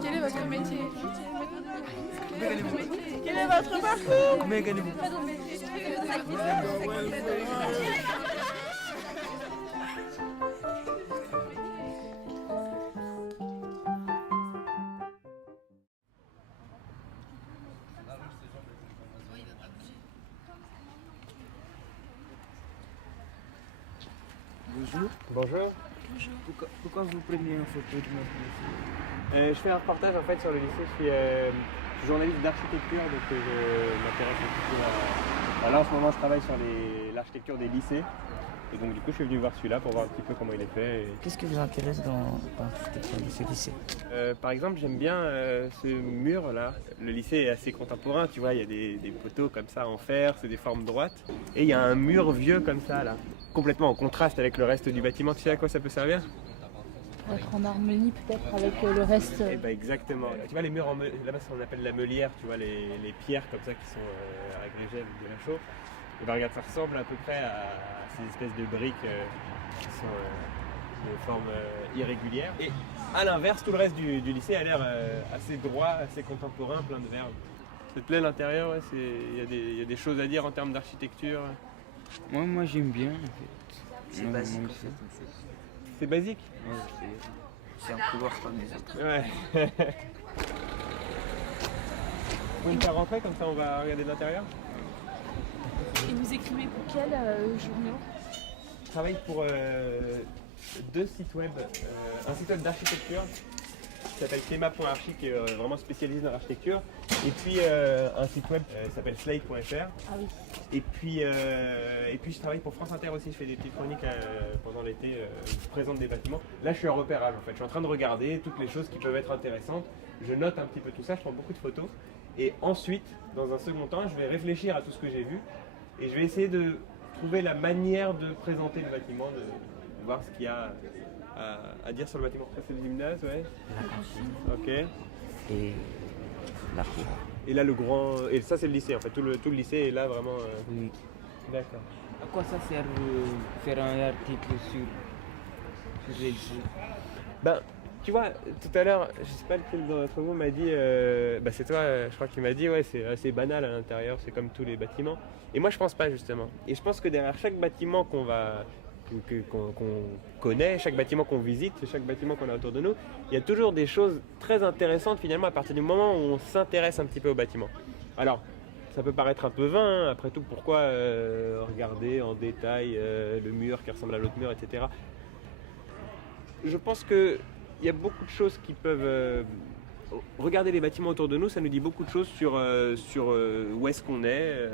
Quel est votre métier? Quel est votre parcours? Combien gagnez-vous? Bonjour. Bonjour. Pourquoi vous prenez une photo de notre lycée? Je fais un reportage en fait sur le lycée. Je suis journaliste d'architecture, donc je m'intéresse un petit peu à... Là en ce moment je travaille sur l'architecture des lycées. Et donc du coup je suis venu voir celui-là pour voir un petit peu comment il est fait. Qu'est-ce qui vous intéresse dans l'architecture de ce lycée? Par exemple j'aime bien ce mur là. Le lycée est assez contemporain, tu vois, il y a des poteaux comme ça en fer, c'est des formes droites. Et il y a un mur vieux comme ça là, complètement en contraste avec le reste du bâtiment. Tu sais à quoi ça peut servir? Pour être en harmonie peut-être avec le reste. Eh ben exactement. Tu vois les murs là-bas on appelle la meulière, tu vois les pierres comme ça qui sont agrégées avec de la chaux. Et ben regarde, ça ressemble à peu près à ces espèces de briques qui sont de forme irrégulière. Et à l'inverse, tout le reste du lycée a l'air assez droit, assez contemporain, plein de verbe. Ça te plaît l'intérieur? Ouais, il y a des choses à dire en termes d'architecture. Moi j'aime bien en fait. C'est basique en fait. C'est basique? Ouais, c'est un couloir comme les autres. Ouais. Vous pouvez me faire rentrer, comme ça on va regarder l'intérieur? Et vous écrivez pour quel journaux? Je travaille pour deux sites web. Un site web d'architecture qui s'appelle Cléma.archi, qui est vraiment spécialisé dans l'architecture. Et puis un site web qui s'appelle slate.fr. Ah oui. Et puis je travaille pour France Inter aussi, je fais des petites chroniques pendant l'été, je présente des bâtiments. Là je suis en repérage en fait, je suis en train de regarder toutes les choses qui peuvent être intéressantes. Je note un petit peu tout ça, je prends beaucoup de photos. Et ensuite, dans un second temps, je vais réfléchir à tout ce que j'ai vu. Et je vais essayer de trouver la manière de présenter le bâtiment, de voir ce qu'il y a à dire sur le bâtiment. Ça c'est le gymnase, ouais. La cantine Ok. et la cour. Et là le grand... Et ça c'est le lycée en fait, tout le lycée est là vraiment... Oui. D'accord. À quoi ça sert de faire un article sur le lycée? Ben, tu vois, tout à l'heure, je sais pas lequel d'entre vous m'a dit, c'est toi, je crois qu'il m'a dit, ouais, c'est assez banal à l'intérieur, c'est comme tous les bâtiments. Et moi, je pense pas justement. Et je pense que derrière chaque bâtiment qu'on connaît, chaque bâtiment qu'on visite, chaque bâtiment qu'on a autour de nous, il y a toujours des choses très intéressantes finalement à partir du moment où on s'intéresse un petit peu au bâtiment. Alors, ça peut paraître un peu vain, après tout, pourquoi regarder en détail le mur qui ressemble à l'autre mur, etc. Je pense que il y a beaucoup de choses qui peuvent... regarder les bâtiments autour de nous, ça nous dit beaucoup de choses sur où est-ce qu'on est,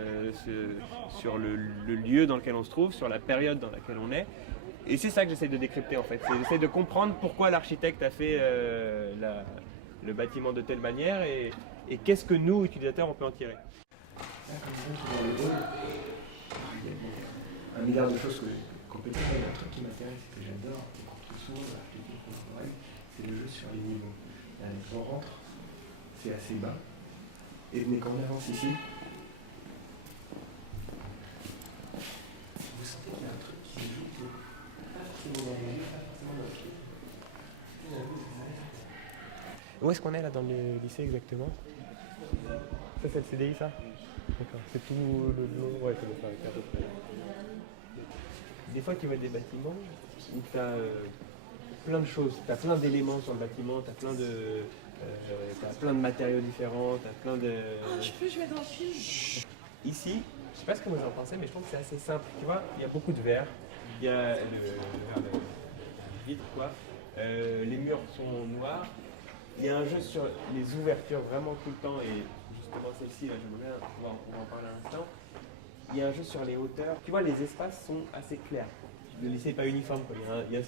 sur le lieu dans lequel on se trouve, sur la période dans laquelle on est. Et c'est ça que j'essaie de décrypter en fait. J'essaie de comprendre pourquoi l'architecte a fait le bâtiment de telle manière et qu'est-ce que nous, utilisateurs, on peut en tirer. Un milliard de choses complètement. Il y a un truc qui m'intéresse et que j'adore, les constructions, l'architecture contemporaine, c'est le jeu sur les niveaux. Là, on rentre, c'est assez bas. Et venez quand on avance ici, vous sentez qu'il y a un truc qui se joue, qui n'est pas forcément dans les yeux, pas forcément dans le pied. Où est-ce qu'on est là dans le lycée exactement? Ça c'est le CDI ça? D'accord, c'est tout le long, ouais, ça doit faire à peu près. Des fois tu vois des bâtiments où tu as plein de choses, tu as plein d'éléments sur le bâtiment, tu as plein de matériaux différents, tu as plein de... Oh, je peux jouer dans le film. Ici, je sais pas ce que vous en pensez, mais je trouve que c'est assez simple. Tu vois, il y a beaucoup de verre, il y a le vitre quoi, les murs sont noirs, il y a un jeu sur les ouvertures vraiment tout le temps, et justement celle-ci, là, j'aimerais bien, on va en parler à l'instant. Il y a un jeu sur les hauteurs. Tu vois, les espaces sont assez clairs. Le lycée n'est pas uniforme, quoi. Il y a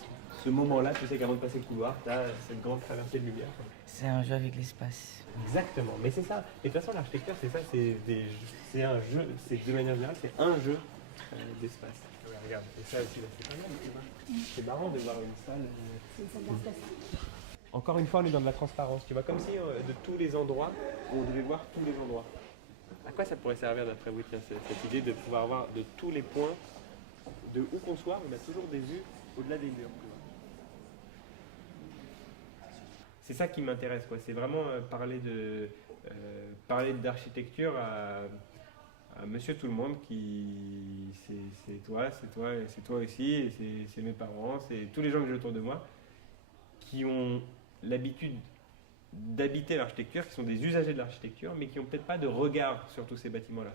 ce moment-là, tu sais qu'avant de passer le couloir, tu as cette grande traversée de lumière, quoi. C'est un jeu avec l'espace. Exactement, mais c'est ça. Et de toute façon, l'architecture, c'est ça, c'est un jeu, c'est de manière générale, c'est un jeu d'espace. Ouais, regarde, et ça aussi, là, c'est pas mal, tu vois. C'est marrant de voir une salle. C'est une salle d'art plastique. Encore une fois, on est dans de la transparence, tu vois, comme si de tous les endroits, on devait voir tous les endroits. À quoi ça pourrait servir d'après vous, tiens, cette idée de pouvoir voir de tous les points, de où qu'on soit, on a toujours des vues au-delà des murs. Tu vois. C'est ça qui m'intéresse, quoi. C'est vraiment parler d'architecture à monsieur tout le monde qui c'est toi aussi, et c'est mes parents, c'est tous les gens que j'ai autour de moi qui ont l'habitude d'habiter l'architecture, qui sont des usagers de l'architecture, mais qui n'ont peut-être pas de regard sur tous ces bâtiments-là.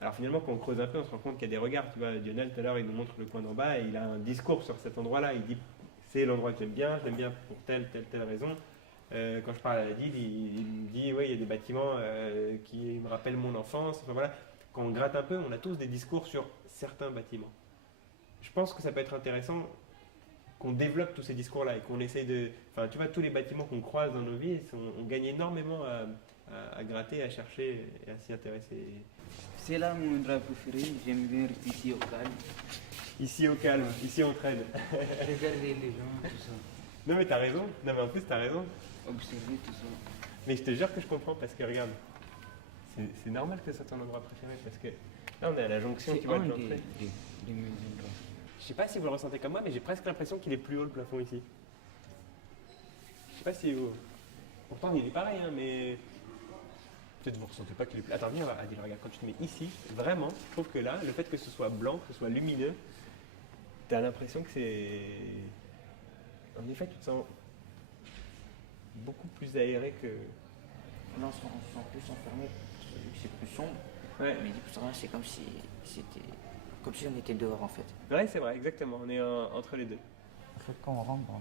Alors finalement, quand on creuse un peu, on se rend compte qu'il y a des regards. Tu vois, Lionel, tout à l'heure, il nous montre le coin d'en bas et il a un discours sur cet endroit-là. Il dit, c'est l'endroit que je l'aime bien pour telle raison. Quand je parle à Adil, il me dit, oui, il y a des bâtiments qui me rappellent mon enfance. Enfin, voilà. Quand on gratte un peu, on a tous des discours sur certains bâtiments. Je pense que ça peut être intéressant qu'on développe tous ces discours-là et qu'on essaye de... Enfin, tu vois, tous les bâtiments qu'on croise dans nos vies, on gagne énormément à gratter, à chercher et à s'y intéresser. C'est là mon endroit préféré, j'aime bien rester ici au calme. Ici au calme, ici on traîne. Regarder les gens, tout ça. Non mais t'as raison, non mais en plus t'as raison. Observer tout ça. Mais je te jure que je comprends parce que regarde, c'est normal que ce soit ton endroit préféré parce que là on est à la jonction qui va de l'entrée. Des mes endroits. Je sais pas si vous le ressentez comme moi, mais j'ai presque l'impression qu'il est plus haut le plafond ici. Je sais pas si vous... Pourtant il est pareil, hein, mais... Peut-être vous ressentez pas qu'il est plus... Attends, viens, Adil, regarde, quand tu te mets ici, vraiment, je trouve que là, le fait que ce soit blanc, que ce soit lumineux, t'as l'impression que c'est... En effet, tu te sens beaucoup plus aéré que... Là, on se sent plus enfermé, parce que c'est plus sombre. Ouais, Mais du coup, c'est comme si c'était... Comme si on était dehors, en fait. ouais c'est vrai, exactement, on est entre les deux. En fait, quand on rentre, on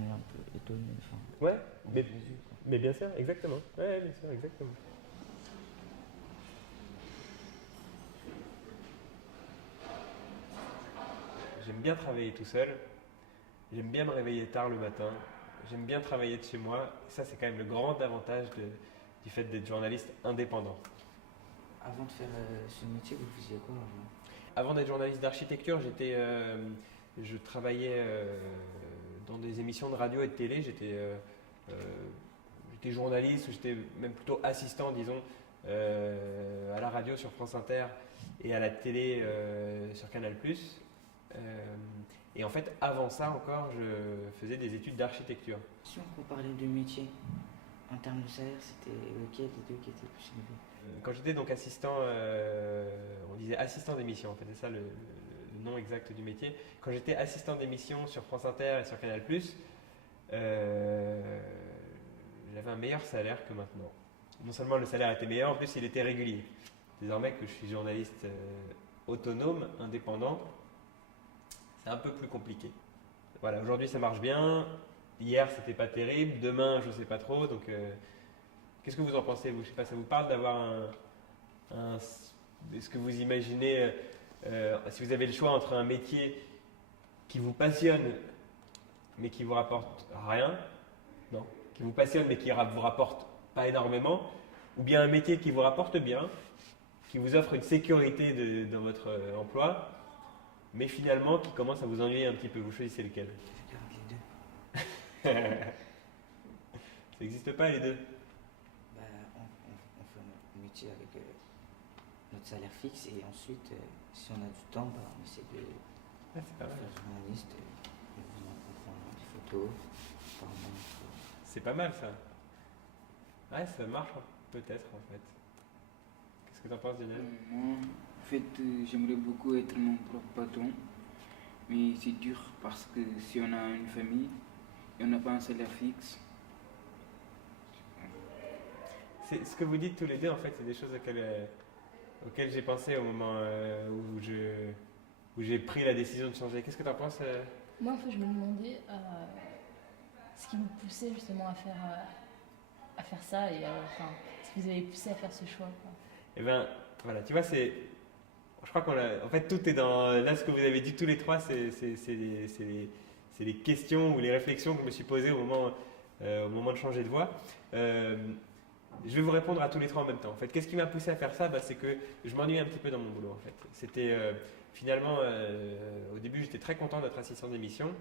est un peu étonné. Enfin, Ouais, mais bien sûr, exactement. Ouais, bien sûr, exactement. J'aime bien travailler tout seul. J'aime bien me réveiller tard le matin. J'aime bien travailler de chez moi. Et ça, c'est quand même le grand avantage du fait d'être journaliste indépendant. avant de faire ce métier, vous faisiez quoi Avant d'être journaliste d'architecture, je travaillais dans des émissions de radio et de télé. J'étais journaliste, j'étais même plutôt assistant, disons, à la radio sur France Inter et à la télé sur Canal+. Et en fait, avant ça encore, je faisais des études d'architecture. Si on parlait de métier, en termes de salaire, c'était lequel des deux qui était plus élevé? Quand j'étais donc assistant, on disait assistant d'émission, en fait, c'est ça le nom exact du métier. Quand j'étais assistant d'émission sur France Inter et sur Canal+, j'avais un meilleur salaire que maintenant. Non seulement le salaire était meilleur, en plus il était régulier. Désormais que je suis journaliste autonome, indépendant, c'est un peu plus compliqué. Voilà, aujourd'hui ça marche bien, hier c'était pas terrible, demain je sais pas trop, donc qu'est-ce que vous en pensez vous? Je sais pas, ça vous parle d'avoir est-ce que vous imaginez, si vous avez le choix entre un métier qui vous passionne mais qui vous rapporte rien, non, qui vous passionne mais qui vous rapporte pas énormément, ou bien un métier qui vous rapporte bien, qui vous offre une sécurité dans votre emploi, mais finalement qui commence à vous ennuyer un petit peu, vous choisissez lequel? Je regarde les deux. Ça n'existe pas les deux. Bah, on fait notre métier avec notre salaire fixe et ensuite, si on a du temps, bah, on essaie de Ah, c'est pas mal. faire journaliste, on prend des photos, par exemple. C'est pas mal ça. Ouais, ça marche peut-être en fait. Qu'est-ce que t'en penses, Daniel? Moi, en fait, j'aimerais beaucoup être mon propre patron, mais c'est dur parce que si on a une famille et on n'a pas un salaire fixe. C'est ce que vous dites tous les deux, en fait, c'est des choses auxquelles j'ai pensé au moment où j'ai pris la décision de changer. Qu'est-ce que t'en penses? Moi, en fait, je me demandais ce qui vous poussait justement à faire ça et enfin, ce qui vous avait poussé à faire ce choix. Quoi. Eh bien, voilà, tu vois, je crois en fait, tout est dans... Là, ce que vous avez dit tous les trois, c'est les questions ou les réflexions que je me suis posées au moment de changer de voie. Je vais vous répondre à tous les trois en même temps. En fait, qu'est-ce qui m'a poussé à faire ça? C'est que je m'ennuyais un petit peu dans mon boulot. En fait, c'était finalement au début, j'étais très content d'être assistant d'émission.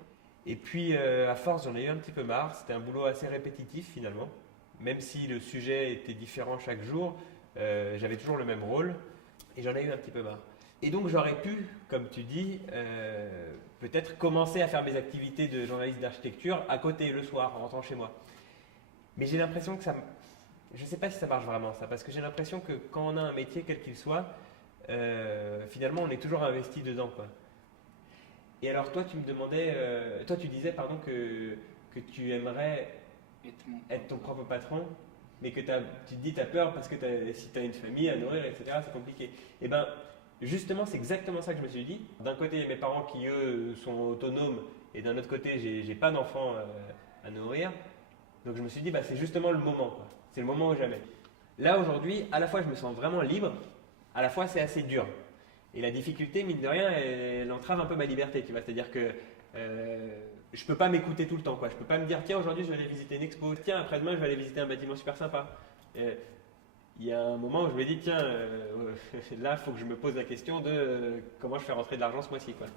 Et puis, à force, j'en ai eu un petit peu marre. C'était un boulot assez répétitif finalement, même si le sujet était différent chaque jour. J'avais toujours le même rôle. Et j'en ai eu un petit peu marre. Et donc j'aurais pu, comme tu dis, peut-être commencer à faire mes activités de journaliste d'architecture à côté le soir en rentrant chez moi. Mais j'ai l'impression que ça... Je ne sais pas si ça marche vraiment ça, parce que j'ai l'impression que quand on a un métier quel qu'il soit, finalement on est toujours investi dedans, quoi. Et alors toi tu me demandais, toi tu disais pardon que tu aimerais être ton propre patron, mais que tu te dis tu as peur parce que si tu as une famille à nourrir, etc., c'est compliqué. Et bien justement c'est exactement ça que je me suis dit. D'un côté il y a mes parents qui eux sont autonomes, et d'un autre côté j'ai pas d'enfants à nourrir. Donc je me suis dit c'est justement le moment, quoi. C'est le moment ou jamais. Là aujourd'hui, à la fois je me sens vraiment libre, à la fois c'est assez dur. Et la difficulté, mine de rien, elle entrave un peu ma liberté, tu vois. C'est-à-dire que je peux pas m'écouter tout le temps, quoi. Je peux pas me dire tiens aujourd'hui je vais aller visiter une expo, tiens après-demain je vais aller visiter un bâtiment super sympa. Il y a un moment où je me dis tiens là il faut que je me pose la question de comment je fais rentrer de l'argent ce mois-ci, quoi.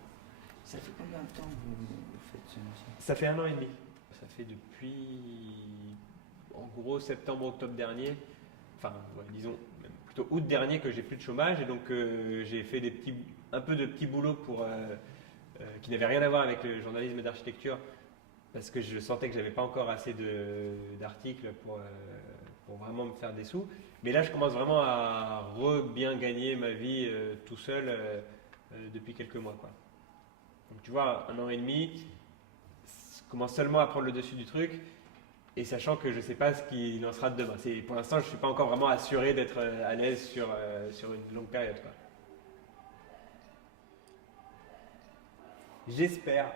Ça fait combien de temps que vous faites ce métier? Ça fait 1 an et demi. Ça fait depuis en gros septembre-octobre dernier, enfin ouais, disons plutôt août dernier que j'ai plus de chômage, et donc j'ai fait un peu de petits boulots qui n'avaient rien à voir avec le journalisme d'architecture, parce que je sentais que j'avais pas encore assez d'articles pour vraiment me faire des sous. Mais là je commence vraiment à bien gagner ma vie tout seul depuis quelques mois, quoi. Donc tu vois, 1 an et demi, je commence seulement à prendre le dessus du truc, et sachant que je ne sais pas ce qu'il en sera de demain. Pour l'instant, je ne suis pas encore vraiment assuré d'être à l'aise sur une longue période, quoi. J'espère,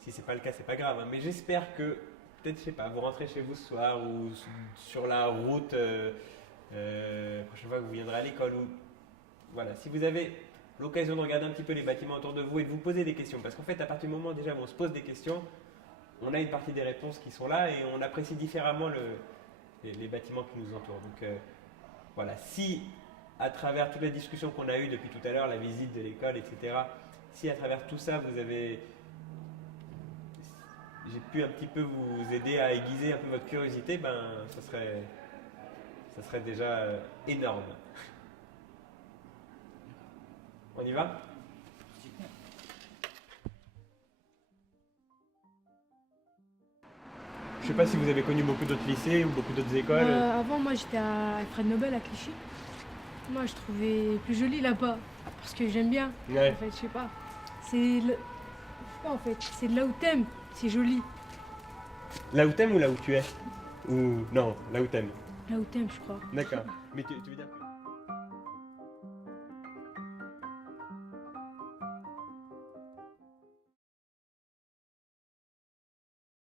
si ce n'est pas le cas, c'est pas grave, hein, mais j'espère que, peut-être, je sais pas, vous rentrez chez vous ce soir ou sur la route, prochaine fois que vous viendrez à l'école, ou voilà, si vous avez l'occasion de regarder un petit peu les bâtiments autour de vous et de vous poser des questions, parce qu'en fait, à partir du moment déjà où on se pose des questions, on a une partie des réponses qui sont là et on apprécie différemment les bâtiments qui nous entourent. Donc voilà, si à travers toutes les discussions qu'on a eues depuis tout à l'heure, la visite de l'école, etc., si à travers tout ça j'ai pu un petit peu vous aider à aiguiser un peu votre curiosité, ça serait déjà énorme. On y va ? Je sais pas si vous avez connu beaucoup d'autres lycées ou beaucoup d'autres écoles. Avant, moi, j'étais à Alfred Nobel à Clichy. Moi, je trouvais plus joli là-bas, parce que j'aime bien. Ouais. En fait, je sais pas. En fait, c'est là où t'aimes, c'est joli. Là où t'aimes ou là où tu es? Ou non, là où t'aimes. Là où t'aimes, je crois. D'accord. Mais tu veux dire que...